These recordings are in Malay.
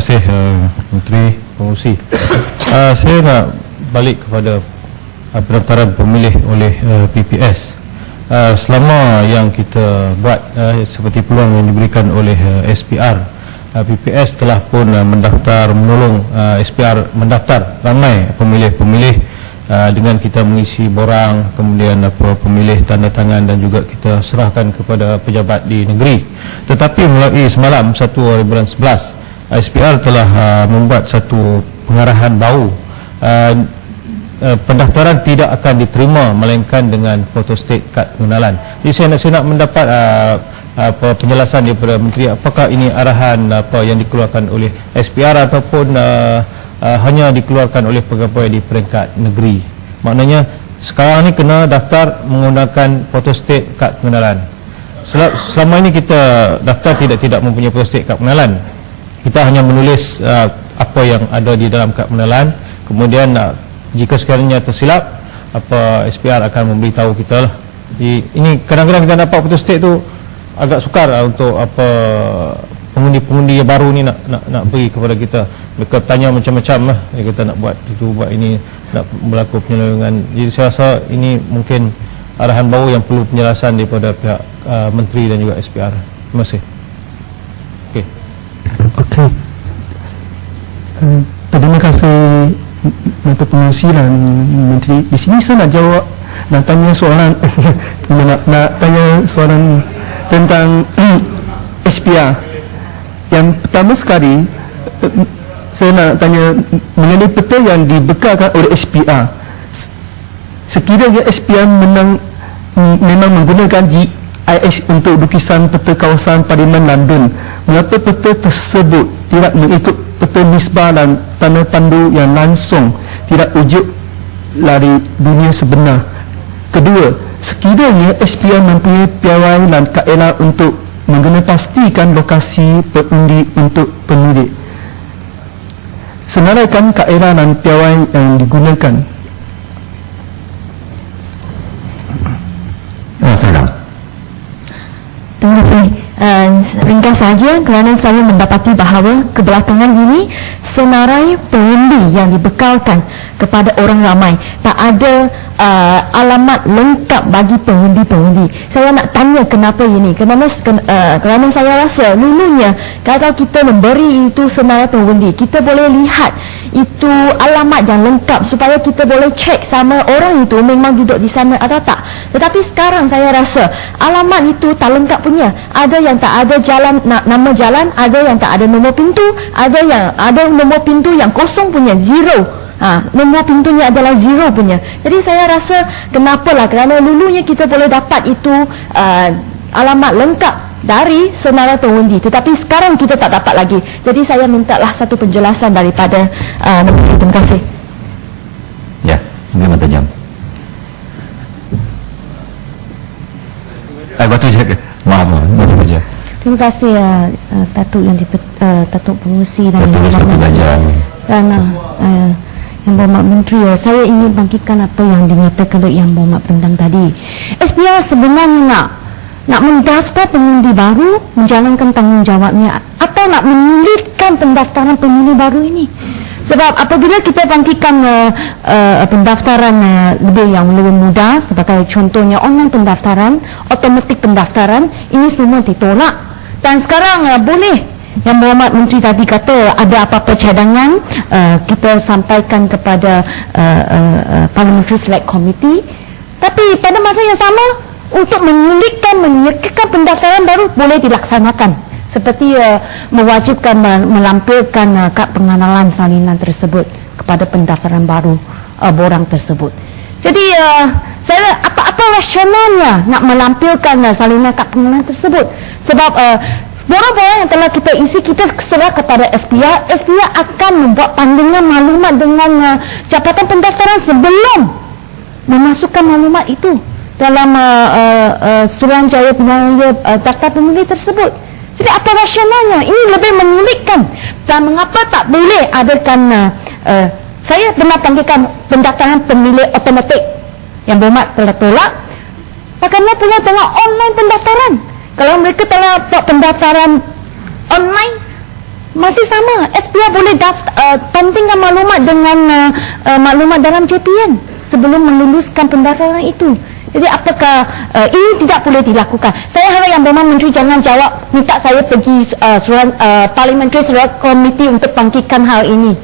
kasih Menteri Pengurusi. Saya nak balik kepada pendaftaran pemilih oleh PPS. Selama yang kita buat seperti peluang yang diberikan oleh SPR, PPS telah pun menolong SPR mendaftar ramai pemilih-pemilih dengan kita mengisi borang, kemudian pemilih tanda tangan dan juga kita serahkan kepada pejabat di negeri. Tetapi melalui semalam 1 bulan 11, SPR telah membuat satu pengarahan baru. Pendaftaran tidak akan diterima melainkan dengan photostat kad pengenalan. Jadi saya nak mendapat penjelasan daripada Menteri, apakah ini arahan yang dikeluarkan oleh SPR ataupun hanya dikeluarkan oleh pegawai di peringkat negeri. Maknanya sekarang ni kena daftar menggunakan photostat kad pengenalan. Selama ini kita daftar tidak mempunyai photostat kad pengenalan. Kita hanya menulis apa yang ada di dalam kad pengenalan. Kemudian jika sekiranya tersilap, SPR akan memberitahu kita lah. Ini kadang-kadang kita dapat photostat tu agak sukar untuk pengundi-pengundi yang baru ni nak beri kepada kita. Mereka tanya macam-macam lah. Kita nak buat itu, buat ini, nak berlaku penyelewengan. Jadi saya rasa ini mungkin arahan baru yang perlu penjelasan daripada pihak Menteri dan juga SPR. Terima kasih. Okey. Okey. Terima kasih Menteri Pengurusi dan Menteri. Di sini saya nak jawab, nak tanya soalan nak tanya soalan tentang SPR. Yang pertama sekali, saya nak tanya mengenai peta yang dibekalkan oleh SPR. Sekiranya SPR memang menggunakan GIS untuk lukisan peta kawasan Parlimen London, mengapa peta tersebut tidak mengikut peta nisbah dan tanda pandu yang langsung, tidak wujud dari dunia sebenar? Kedua, sekiranya SPR mempunyai piawai dan kaedah untuk mengenai pastikan lokasi pengundi untuk pemilih, senaraikan kaedah dan piawai yang digunakan. Salam. Terima kasih. Ringkas saja kerana saya mendapati bahawa kebelakangan ini senarai pengundi yang dibekalkan kepada orang ramai, tak ada alamat lengkap bagi pengundi-pengundi. Saya nak tanya kenapa ini? Kerana saya rasa dulunya kalau kita memberi itu senarai pengundi, kita boleh lihat itu alamat yang lengkap supaya kita boleh cek sama orang itu memang duduk di sana atau tak. Tetapi sekarang saya rasa alamat itu tak lengkap punya. Ada yang tak ada jalan, nama jalan, ada yang tak ada nombor pintu, ada yang ada nombor pintu yang kosong punya, zero. Nombor pintunya adalah zero punya. Jadi saya rasa kenapalah, kerana dulunya kita boleh dapat itu alamat lengkap dari senarai pengundi, tetapi sekarang kita tak dapat lagi. Jadi saya mintalah satu penjelasan daripada Menteri. Terima kasih. Ya, ini tajam. Batu jaga. Maaf, batu jaga. Terima kasih Datuk Datuk Pengurusi dan Yang Berhormat Menteri. Saya ingin bangkitkan apa yang dinyatakan oleh Yang Berhormat Pendang tadi. SPR sebenarnya nak mendaftar pengundi baru, menjalankan tanggungjawabnya, atau nak menyulitkan pendaftaran pemilih baru ini. Sebab apabila kita bangkitkan pendaftaran lebih mudah, sebagai contohnya online pendaftaran, automatik pendaftaran, ini semua ditolak. Dan sekarang boleh, Yang Berhormat Menteri tadi kata ada apa-apa cadangan, kita sampaikan kepada Parliamentary Select Committee. Tapi pada masa yang sama, untuk menyulitkan, menyekatkan pendaftaran baru boleh dilaksanakan, seperti mewajibkan melampirkan kad pengenalan salinan tersebut kepada pendaftaran baru borang tersebut. Jadi saya apa rasionalnya nak melampirkan salinan kad pengenalan tersebut? Sebab borang-borang yang telah kita isi, kita serah kepada SPR. SPR akan membuat pandangan maklumat dengan Jabatan Pendaftaran sebelum memasukkan maklumat itu dalam Suruhanjaya Pilihan daftar pemilih tersebut. Jadi apa rasionalnya? Ini lebih menyulitkan. Dan mengapa tak boleh adakan saya pernah panggilkan pendaftaran pemilih otomatik, Yang Berhormat telah tolak. Bagaimana pula dengan online pendaftaran? Kalau mereka telah buat pendaftaran online, Masih sama, SPR boleh pentingkan maklumat dengan maklumat dalam JPN sebelum meluluskan pendaftaran itu. Jadi apakah ini tidak boleh dilakukan? Saya harap Yang Berhormat Menteri jangan jawab minta saya pergi Parliamentary Select Committee untuk bangkitkan hal ini.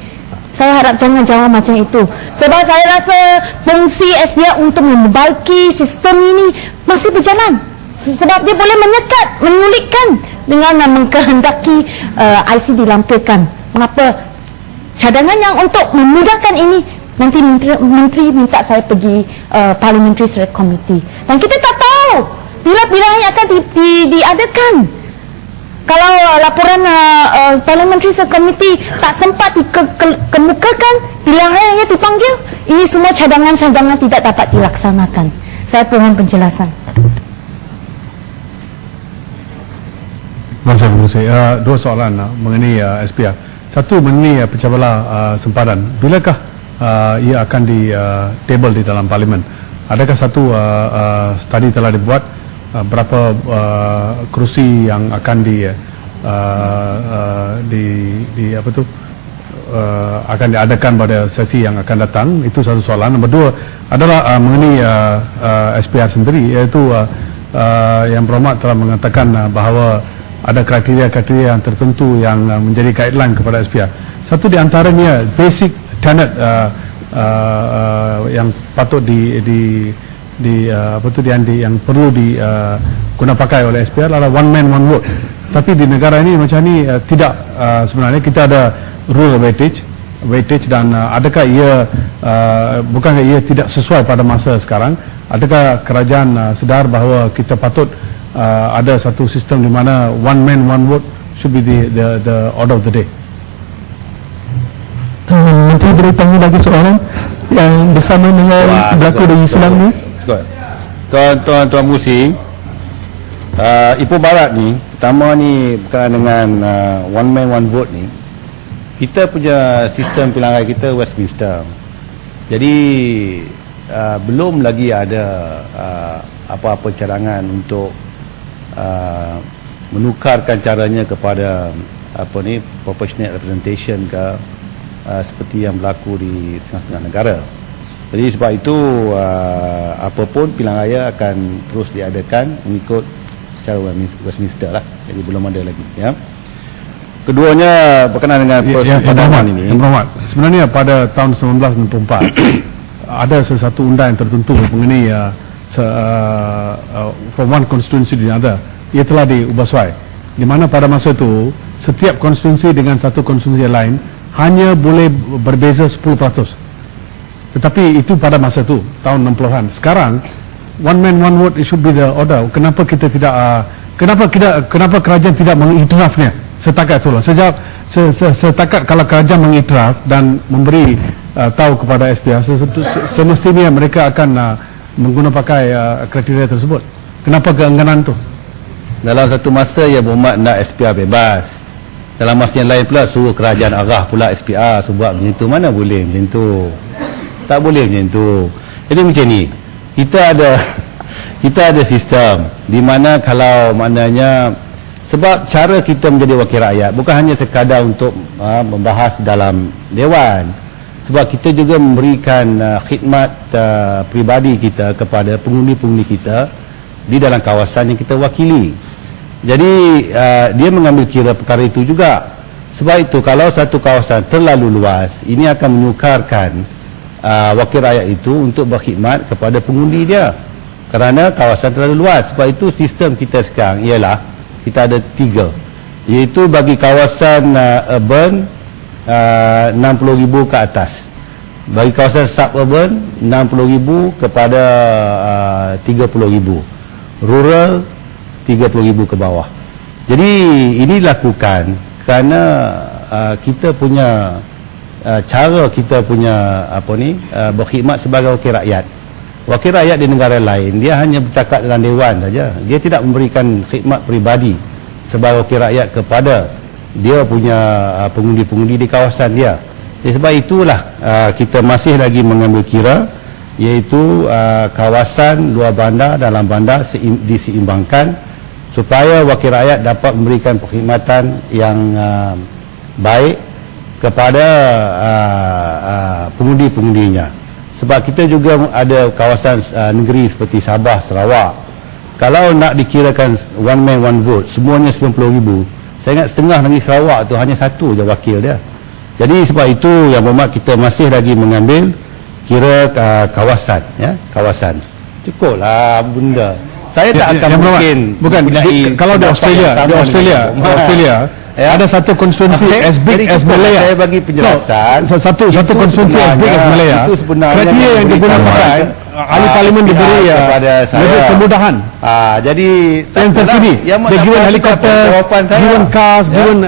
Saya harap jangan jawab macam itu. Sebab saya rasa fungsi SPR untuk memperbaiki sistem ini masih berjalan. Sebab dia boleh menyekat, menyulitkan dengan mengkehendaki IC dilampirkan. Mengapa cadangan yang untuk memudahkan ini nanti menteri minta saya pergi Parliamentary Select Committee. Dan kita tak tahu bila pilihan raya akan diadakan. Kalau laporan Parliamentary Select Committee tak sempat dikemukakan, pilihan raya dipanggil, ini semua cadangan-cadangan tidak dapat dilaksanakan. Saya mohon penjelasan. Masa Pengerusi, dua soalan mengenai SPR. Satu mengenai pecah belah sempadan. Bilakah ia akan di-table di dalam Parlimen? Adakah satu studi telah dibuat berapa kerusi yang akan akan diadakan pada sesi yang akan datang? Itu satu soalan. Nombor dua adalah mengenai SPR sendiri, iaitu Yang Berhormat telah mengatakan bahawa ada kriteria-kriteria yang tertentu yang menjadi guideline kepada SPR. Satu di antaranya basic tenet yang patut yang perlu diguna pakai oleh SPR adalah one man one vote. Tapi di negara ini macam ni tidak. Sebenarnya kita ada rule weightage dan adakah ia bukankah ia tidak sesuai pada masa sekarang? Adakah kerajaan sedar bahawa kita patut ada satu sistem di mana one man one vote should be the order of the day? Menteri boleh tanya lagi soalan yang bersama dengan berlaku di Islam ni. Tuan Musi, Ipoh Barat ni, pertama ni berkenaan dengan one man one vote ni, kita punya sistem pilihan raya kita Westminster. Jadi belum lagi ada apa-apa cadangan untuk menukarkan caranya kepada proportionate representation ke seperti yang berlaku di setengah-setengah negara. Jadi sebab itu apapun pilihan raya akan terus diadakan mengikut secara Westminster lah. Jadi belum ada lagi, ya. Keduanya berkenaan dengan persempadanan ini. Yang Berhormat, sebenarnya pada tahun 1964 ada sesuatu undang yang tertentu mengenai from one constituency to another. Ia telah diubah suai, di mana pada masa itu setiap konstituensi dengan satu konstituensi lain hanya boleh berbeza 10%. Tetapi itu pada masa itu tahun 60-an. Sekarang one man one vote, it should be the order. Kenapa kita tidak kenapa kerajaan tidak mengiktirafnya setakat itulah. Setakat kalau kerajaan mengiktiraf dan memberi tahu kepada SPR, semestinya mereka akan menggunakan pakai kriteria tersebut. Kenapa keengganan tu? Dalam satu masa Yang Berhormat nak SPR bebas, dalam masa yang lain pula suruh kerajaan arah pula SPR suruh buat macam tu. Mana boleh macam tu? Tak boleh macam tu. Jadi macam ni, kita ada sistem di mana kalau maknanya, sebab cara kita menjadi wakil rakyat bukan hanya sekadar untuk membahas dalam dewan, sebab kita juga memberikan khidmat peribadi kita kepada pengundi-pengundi kita di dalam kawasan yang kita wakili. Jadi dia mengambil kira perkara itu juga. Sebab itu kalau satu kawasan terlalu luas, ini akan menyukarkan wakil rakyat itu untuk berkhidmat kepada pengundi dia, kerana kawasan terlalu luas. Sebab itu sistem kita sekarang ialah kita ada 3, iaitu bagi kawasan urban 60,000 ke atas, bagi kawasan suburban 60,000 kepada 30,000, rural 30,000 ke bawah. Jadi ini dilakukan kerana kita punya cara kita punya berkhidmat sebagai wakil rakyat. Wakil rakyat di negara lain dia hanya bercakap dalam dewan saja. Dia tidak memberikan khidmat peribadi sebagai wakil rakyat kepada dia punya pengundi-pengundi di kawasan dia. Jadi sebab itulah kita masih lagi mengambil kira, iaitu kawasan luar bandar, dalam bandar diseimbangkan supaya wakil rakyat dapat memberikan perkhidmatan yang baik kepada pengundi-pengundinya. Sebab kita juga ada kawasan negeri seperti Sabah, Sarawak. Kalau nak dikirakan one man one vote, semuanya 90,000. Saya ingat setengah negeri Sarawak tu hanya satu je wakil dia. Jadi sebab itu yang bermakna kita masih lagi mengambil kira kawasan, ya, kawasan. Cukuplah benda. Saya tak akan Yang mungkin bukan kalau di Australia Ya. ada satu konstituensi Okey, as big jadi as cukup Malaya. saya bagi penjelasan. No, satu Itu konstituensi as big as sebenarnya- Malaya. itu sebenarnya Kriteria yang digunakan ahli parlimen SPR diberi kepada saya. lebih kemudahan. Jadi Yang terkini, yang dia given helikopter, jawapan saya. given cars, Ya. given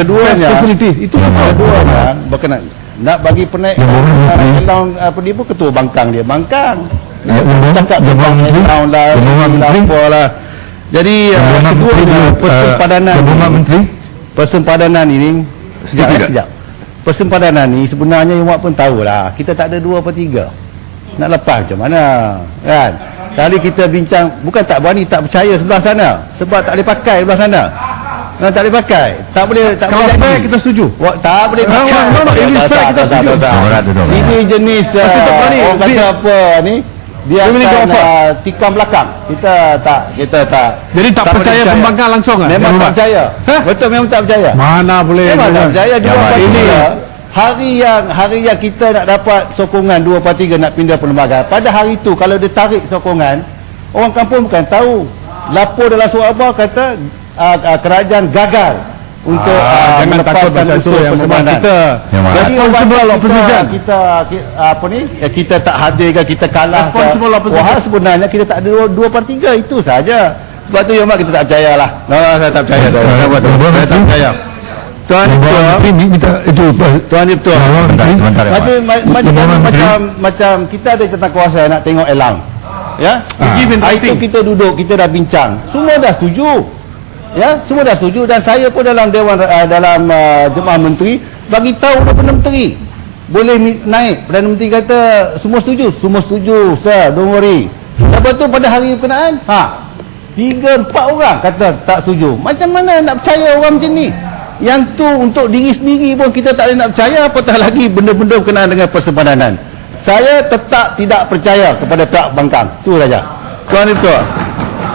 Keduanya, best facilities. Itu keduanya berkenaan nak bagi penaik apa dia pun ketua bangkang dia bangkang cakap tentang tahun lah apalah. Jadi keduanya persempadanan ini sekejap. Persempadanan ni sebenarnya yang awak pun tahulah, kita tak ada 2/3. Nak lepas macam mana, kan? Kali kita bincang, bukan tak berani, tak percaya sebelah sana, sebab tak boleh pakai sebelah sana. Tak boleh pakai, tak boleh kalau fair janji. kita setuju. Tak boleh pakai. in respect kita setuju. Ini jenis Tapi tak berani. orang kata apa ni, dia Dia boleh akan offer. tikam belakang. Kita tak. Jadi tak percaya boleh pembangkang langsung kan? Memang tak percaya. Hah? Betul, memang tak percaya. Mana boleh? Memang tak percaya. ini Hari yang kita nak dapat sokongan 2/3 nak pindah perlembagaan, pada hari itu kalau dia tarik sokongan, orang kampung bukan tahu. Lapor dalam surat khabar kata kerajaan gagal untuk jangan takut macam tu usul yang persembahan. kita Jadi responsible orang opposition. kita apa ni, kita tak hadirkan, kita kalah. Responsible opposition. Wah, sebenarnya kita tak ada 2/3, itu saja. Sebab tu yang mak kita tak percaya lah. Saya tak percaya. Saya tak percaya. Tuan Ketua, Tuan Ketua, Sebentar ya, Mak. macam kita ada tentang kuasa nak tengok elang. Ya? Hari itu kita duduk, kita dah bincang. Semua dah setuju. Ya, semua dah setuju, dan saya pun dalam dewan dalam jemaah menteri bagi tahu Perdana Menteri boleh naik. Perdana Menteri kata semua setuju, sir, don't worry. Lepas tu pada hari berkenaan 3-4 orang kata tak setuju. Macam mana nak percaya orang macam ni? Yang tu untuk diri sendiri pun kita tak boleh nak percaya, apatah lagi benda-benda berkenaan dengan persempadanan. Saya tetap tidak percaya kepada pihak bangkang. Itu saja. Tuan Ketua.